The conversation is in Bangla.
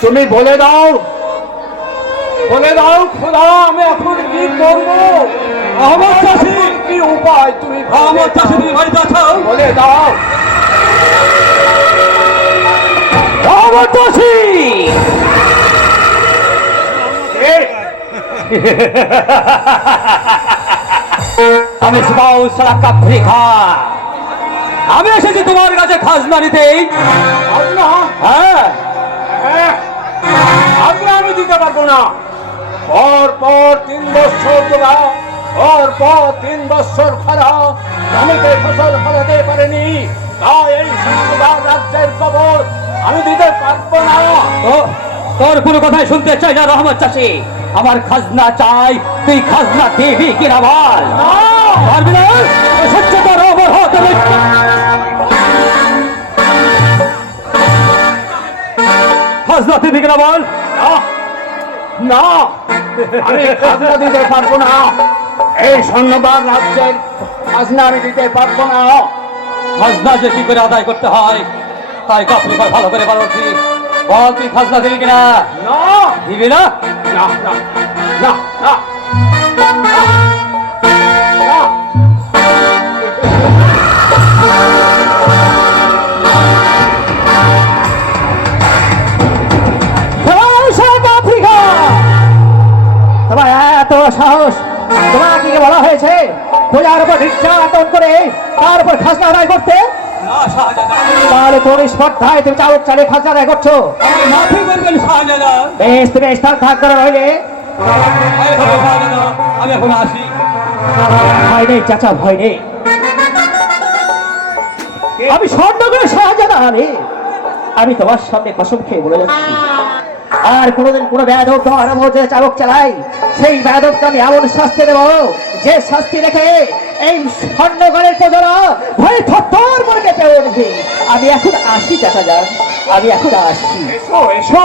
তুমি বলে দাও খোদা, আমি এখন কি করবো? আমার চাষি কি উপায়? তুমি আমার চাষি তুমি বাড়িতে আছো, বলে দাও। আমার চাষি আমি আমি এসেছি তোমার কাছে খাজনা নিতে। হ্যাঁ, আমি দিতে পারবো না। পর 3 বছর তোলা, পর 3 বছর খরা, জমিতে ফসল ফলাতে পারেনি, তাই এই রাজ্যের খবর আমি দিতে পারবো না। তোর কোনো কথাই শুনতে চাই না রহমত চাষি। আমার খাজনা চাই, তুই খাজনা দিবি কিনা বল। পারবি না? সত্যতার অমর হতে খাজনা দিবি কিনা বল। না, আমি খাজনা দিতে পারবো না। এই স্বর্ণবার রাজ্যের খাজনা আমি দিতে পারবো না। খাজনা যে কি করে আদায় করতে হয় তাই কাপড় ভালো করে পারছি। বল, তুই খাজনা দিবি কিনা? না, দিবি না? না না না না। তোমার এত সাহস! তোমাকে বলা হয়েছে পূজার উপর নির্যাতন করে তার উপর খাজনা আদায় করতে? তাহলে তোর স্পর্ধায় তুমি চালক চালে খাজনা আদায় করছো। বেশ, তুমি স্থান থাক করে রইলে। আমি এখন আসি। ভয় নেই চাচা, ভয় নেই। আমি স্বর্ণগরের শাহজাদা আলী, আমি তোমার সামনে কসম খেয়ে বলে যাচ্ছি, আর কোনোদিন কোনো বেয়াদব তোমার মধ্যে চালক চালাই, সেই বেয়াদবকে আমি এমন শাস্তি দেব যে শাস্তি দেখে এই স্বর্ণগরের প্রজারা ভয়ে থরথর করে কেঁপে উঠবে। আমি এখন আসি চাচা যান, আমি এখন আসি। এসো এসো।